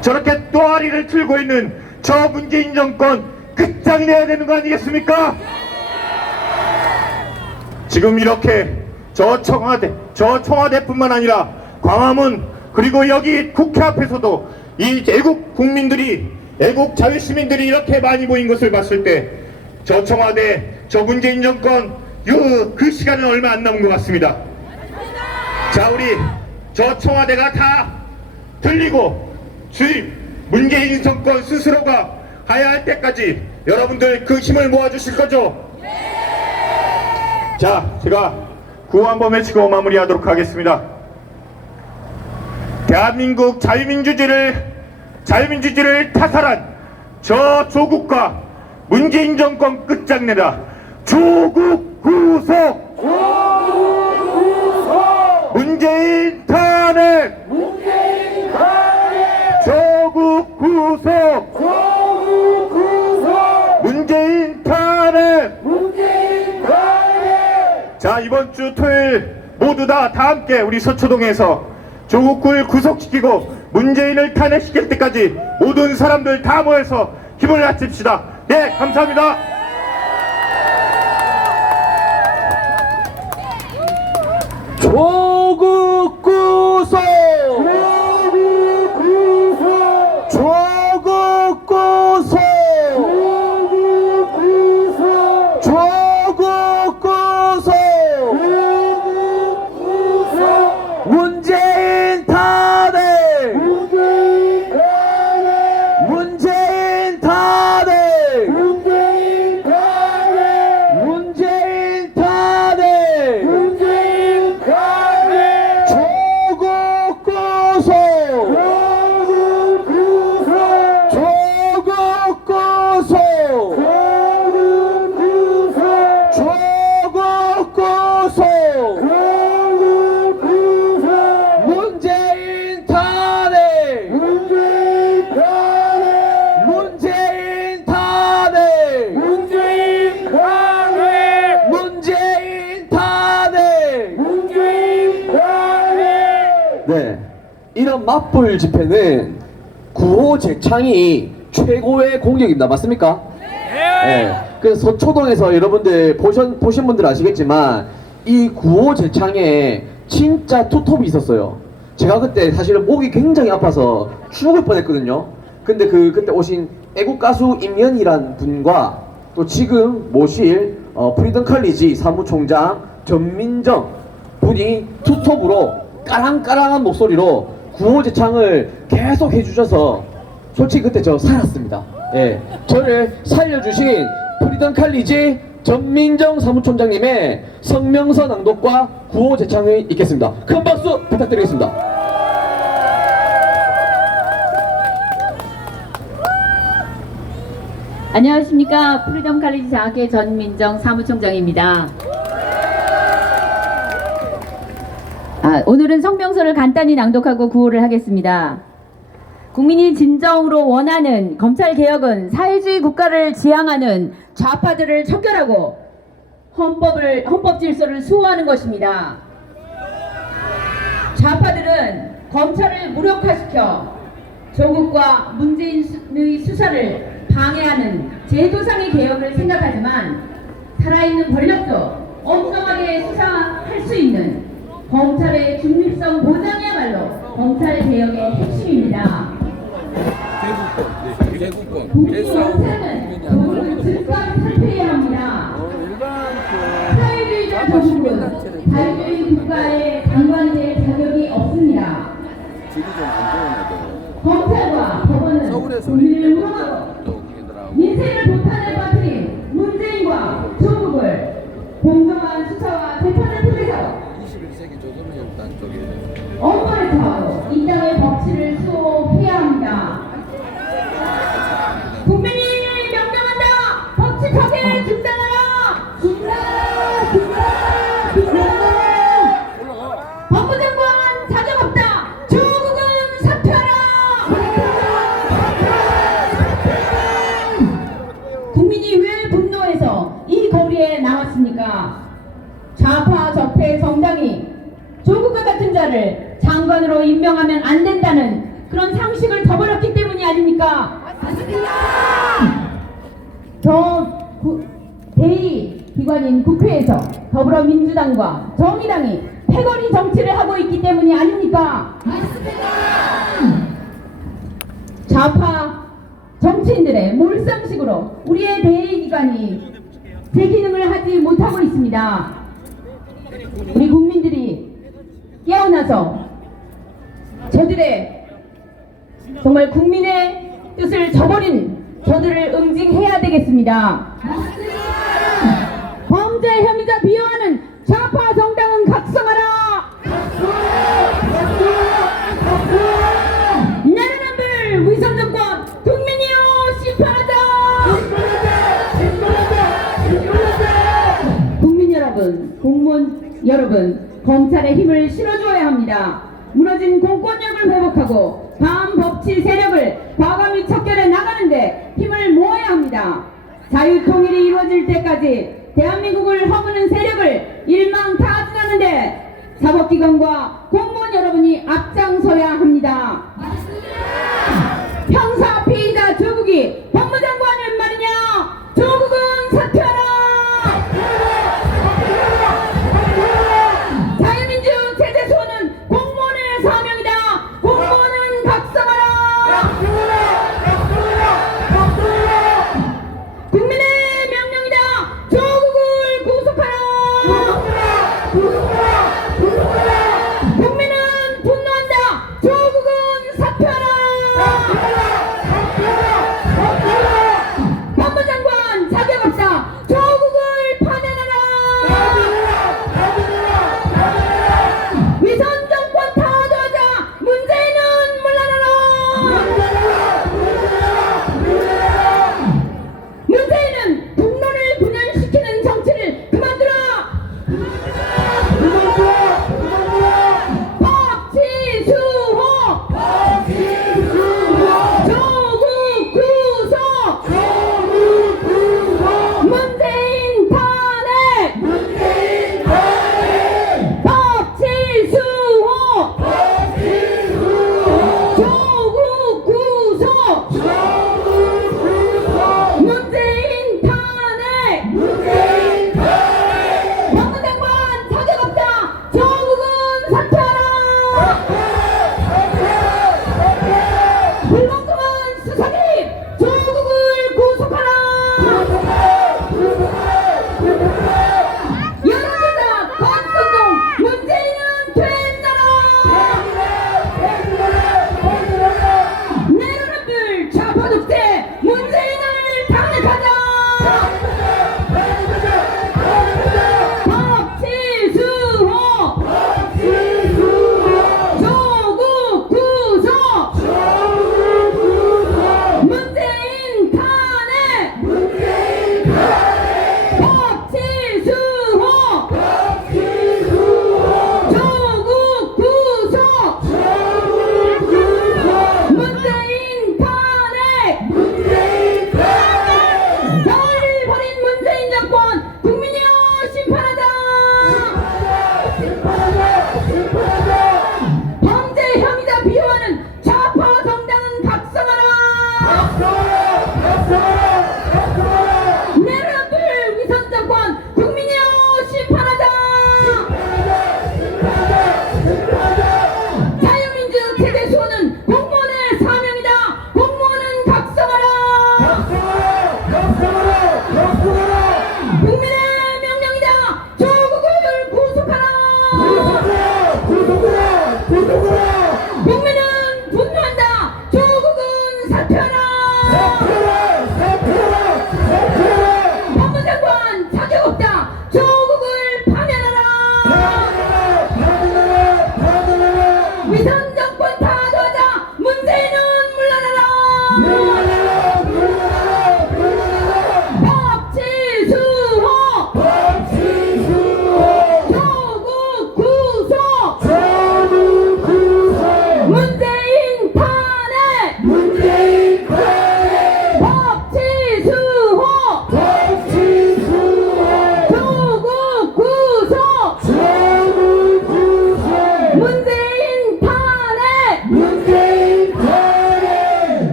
저렇게 또아리를 틀고 있는 저 문재인 정권 끝장내야 되는 거 아니겠습니까? 지금 이렇게 저 청와대, 저 청와대뿐만 아니라 광화문 그리고 여기 국회 앞에서도 이 애국 국민들이 애국 자유시민들이 이렇게 많이 모인 것을 봤을 때 저 청와대, 저 문재인 정권 유, 그 시간은 얼마 안 남은 것 같습니다. 자 우리 저 청와대가 다 들리고 주임 문재인 정권 스스로가 가야 할 때까지 여러분들 그 힘을 모아주실 거죠? 자 제가 구호 한번 외치고 마무리하도록 하겠습니다. 대한민국 자유민주주의를 자유민주주의를 타살한 저 조국과 문재인 정권 끝장내다 조국 구속 조국 구속 문재인 탄핵 자 이번 주 토요일 모두 다 다 함께 우리 서초동에서 조국을 구속시키고 문재인을 탄핵시킬 때까지 모든 사람들 다 모여서 힘을 합칩시다. 네 감사합니다. 조 맞불 집회는 구호 재창이 최고의 공격입니다. 맞습니까? 네. 그래서 서초동에서 여러분들 보신, 보신 분들 아시겠지만 이 구호 재창에 진짜 투톱이 있었어요. 제가 그때 사실은 목이 굉장히 아파서 죽을 뻔했거든요. 근데 그 그때 오신 애국 가수 임연이란 분과 또 지금 모실 어, 프리덤 칼리지 사무총장 전민정 분이 투톱으로 까랑까랑한 목소리로 구호 재창을 계속 해주셔서 솔직히 그때 저 살았습니다. 예, 저를 살려주신 프리덤 칼리지 전민정 사무총장님의 성명서 낭독과 구호 재창이 있겠습니다. 큰 박수 부탁드리겠습니다. 안녕하십니까 프리덤 칼리지 장학회 전민정 사무총장입니다. 아, 오늘은 성명서를 간단히 낭독하고 구호를 하겠습니다. 국민이 진정으로 원하는 검찰 개혁은 사회주의 국가를 지향하는 좌파들을 척결하고 헌법을 헌법 질서를 수호하는 것입니다. 좌파들은 검찰을 무력화시켜 조국과 문재인의 수사를 방해하는 제도상의 개혁을 생각하지만 살아있는 권력도 엄정하게 수사할 수 있는 검찰의 중립성 보장이야말로 검찰 개혁의 핵심입니다. 대국권, 대국권, 국민 대싸움, 검찰은 조국을 즉각 사퇴해야 합니다. 사회주의자 조국은 자유주의 국가의 장관이 될 자격이 없습니다. 검찰과 법원은 국민을 웃기더라고. 민생을 보탄에 빠뜨린 문재인과 조국을 공정한 수사와 21 세기 조선일단 쪽에 엄벌을 처하고 이 땅의 법치를 수호 임명하면 안 된다는 그런 상식을 저버렸기 아닙니까? 저 구- 대의 기관인 국회에서 더불어민주당과 정의당이 패거리 정치를 하고 있기 때문이 아닙니까? 좌파 정치인들의 몰상식으로 우리의 대의 기관이 제 기능을 하지 못하고 있습니다. 우리 국민들이 깨어나서 저들의 정말 국민의 뜻을 저버린 저들을 응징해야 되겠습니다. 범죄 혐의자 비호하는 좌파 정당은 각성하라! 내려남불 위선 정권 국민이요 심판하자! 국민 여러분, 공무원 여러분, 검찰의 힘을 실어줘야 합니다. 무너진 공권력을 회복하고 반법치 세력을 과감히 척결해 나가는데 힘을 모아야 합니다. 자유통일이 이루어질 때까지 대한민국을 허무는 세력을 일망타진하는데 사법기관과 공무원 여러분이 앞장